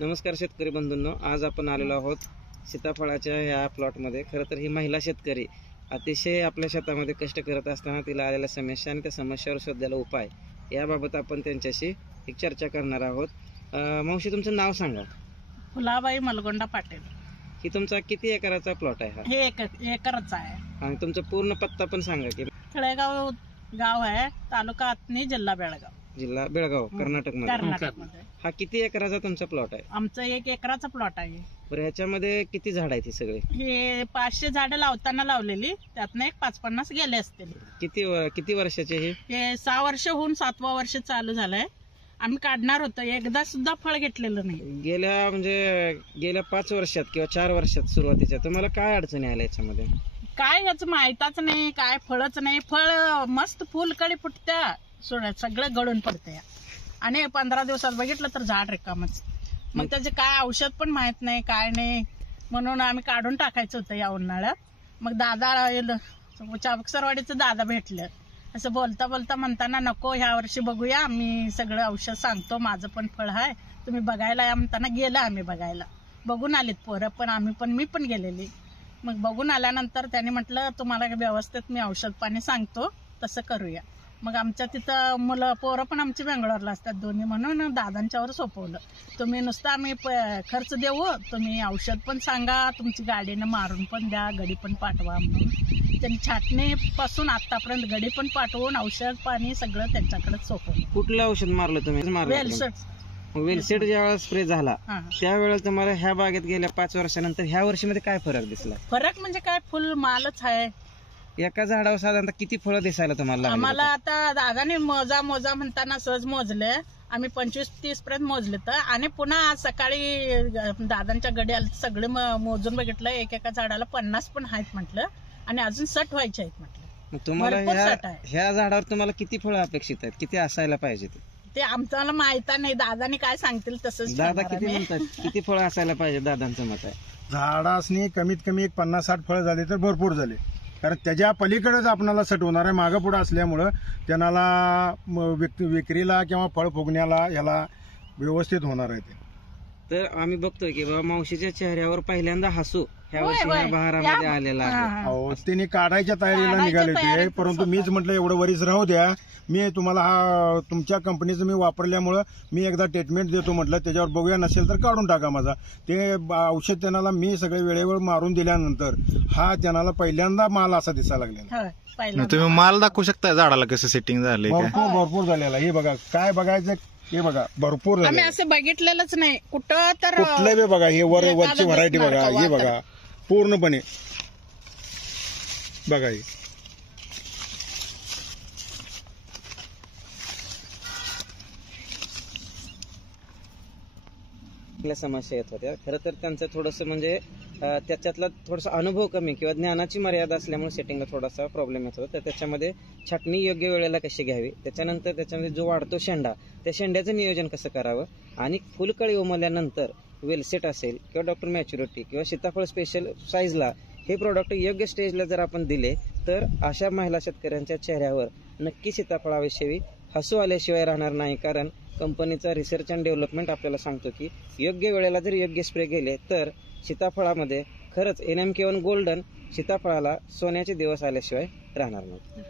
नमस्कार शेतकरी बंधूंनो, आज आपण आलेलो आहोत सीताफळाच्या ह्या प्लॉटमध्ये। खरं तर ही महिला शेतकरी अतिशय आपल्या शेतामध्ये कष्ट करत असताना तिला आलेल्या समस्या आणि त्या समस्यावर शोधलेला उपाय याबाबत आपण त्यांच्याशी एक चर्चा करणार आहोत। मावशी, तुमचं नाव सांगा। फुलाबाई मलगोंडा पाटील। ही तुमचा किती एकराचा प्लॉट आहे? हे एकरच आहे। आणि तुमचा पूर्ण पत्ता पण सांगा की। तळेगाव गाव आहे, तालुका आतनी, जिल्हा बेळगाव। जिल्हा बेळगाव, कर्नाटकमध्ये। कर्नाटकमध्ये। हा किती एकराचा तुमचा प्लॉट आहे? आमचं 1 एकराचा प्लॉट आहे। बरं, ह्याच्यामध्ये किती झाड आहेत? सगळे हे 500 झाडं लावताना लावलेली, त्यातनं एक 50-50 गेले असतील। किती वर्षाचे हे 6 वर्ष होऊन 7वं वर्ष चालू झालंय। आम्ही काढणार होतो, एकदा सुद्धा फळ घेतलेलं नाही। गेल्या 5 वर्षात किंवा 4 वर्षात सुरुवातीच्या तुम्हाला काय अडचणी आल्या याच्यामध्ये? काय याच माहिताच नाही, काय फळच नाही। फळ मस्त फुलकळी फुटत्या, सगळं गळून पडते आणि 15 दिवसात बघितलं तर झाड रिकामच। मग त्याचे काय औषध पण माहित नाही, काय नाही, म्हणून आम्ही काढून टाकायचं होतं या उन्हाळ्यात। मग दादा चाबकसरवाडीचं दादा भेटलं, असं बोलता बोलता म्हणताना नको, ह्या वर्षी बघूया, मी सगळं औषध सांगतो, माझं पण फळ आहे, तुम्ही बघायला या म्हणताना गेलं। आम्ही बघायला, बघून आलीत पोरं पण, मी पण गेलेली। मग बघून आल्यानंतर त्यांनी म्हटलं तुम्हाला व्यवस्थित मी औषध पाणी सांगतो, तसं करूया। मग आमच्या तिथं पोरं पण आमची बेंगळूरला असतात दोन्ही, म्हणून दादांच्यावर सोपवलं, तुम्ही नुसतं आम्ही खर्च देऊ, तुम्ही औषध पण सांगा, तुमची गाडीनं मारून पण द्या, गडी पण पाठवा म्हणून त्यांनी छाटणी पासून आतापर्यंत गडी पण पाठवून औषध पाणी सगळं त्यांच्याकडे सोपवलं। कुठलं औषध मारलं तुम्ही? वेलसेट ज्यावेळेस स्प्रे झाला त्यावेळेस तुम्हाला ह्या बागेत गेल्या 5 वर्षानंतर ह्या वर्षीमध्ये काय फरक दिसला? फरक म्हणजे काय, फुल मालच आहे। एका झाडावर साधारणतः किती फळं दिसायला तुम्हाला? आम्हाला आता दादाने मोजा म्हणताना सहज मोजले, आम्ही 25-30 पर्यंत मोजले तर, आणि पुन्हा आज सकाळी दादांच्या गड्याला सगळे मोजून बघितलं, एका झाडाला 50 पण आहेत म्हटलं, आणि अजून 60 व्हायचे आहेत म्हटलं। तुम्हाला ह्या झाडावर तुम्हाला किती फळं अपेक्षित आहेत, किती असायला पाहिजे ते आम्हाला माहित नाही, दादाने काय सांगतील तसंच। दादा किती म्हणतात, किती फळं असायला पाहिजे? दादांचं मत आहे झाडासनी कमीत कमी 50-60 फळं झाले तर भरपूर झाले, कारण त्याच्या पलीकडेच आपणाला सटवणार आहे, मागं पुढं असल्यामुळं त्यांना विक्रीला किंवा फळ फुगण्याला याला व्यवस्थित होणार आहे। तर आम्ही बघतोय की बाबा मावशीच्या चेहऱ्यावर पहिल्यांदा हसू ह्या वर्षी बहारामध्ये आलेला आहे। त्यांनी काढायच्या तयारीला निघाले होते, परंतु मीच म्हटलं एवढं वरीच राहू द्या, मी तुम्हाला तुमच्या कंपनीचं मी वापरल्यामुळं मी एकदा ट्रीटमेंट देतो म्हटलं, त्याच्यावर बघूया, नसेल तर काढून टाका माझा। ते औषध त्यांना मी सगळे वेळेवर मारून दिल्यानंतर हा त्यांना पहिल्यांदा माल असा दिसायला लागलेला। तुम्ही माल दाखवू शकता झाडाला कसं सेटिंग झाले? भरपूर झालेला। हे बघा, काय बघायचं, हे बघा भरपूर आम्ही असं बघितलेलंच नाही कुठं तर। कुठलं बघा, हे वरची व्हरायटी बघा, हे बघा पूर्णपणे बघा, हे समस्या येत होत्या। खरं तर त्यांचं थोडंसं म्हणजे त्याच्यातला थोडासा अनुभव कमी किंवा ज्ञानाची मर्यादा असल्यामुळे सेटिंगला थोडासा प्रॉब्लेम येत होता। तर त्याच्यामध्ये छाटणी योग्य वेळेला कशी घ्यावी, त्याच्यानंतर त्याच्यामध्ये जो वाढतो शेंडा, त्या शेंड्याचं नियोजन कसं करावं, आणि फुलकळी उमलल्यानंतर वेलसेट असेल किंवा डॉक्टर मॅच्युरिटी किंवा सीताफळ स्पेशल साईजला हे प्रोडक्ट योग्य स्टेजला जर आपण दिले तर अशा महिला शेतकऱ्यांच्या चेहऱ्यावर नक्की सीताफळाविषयी हसू आल्याशिवाय राहणार नाही। कारण कंपनीचा रिसर्च अँड डेव्हलपमेंट आपल्याला सांगतो की योग्य वेळेला जर योग्य स्प्रे गेले तर सीताफळामध्ये खरंच NMK1 गोल्डन सीताफळाला सोन्याचे दिवस आल्याशिवाय राहणार नाही।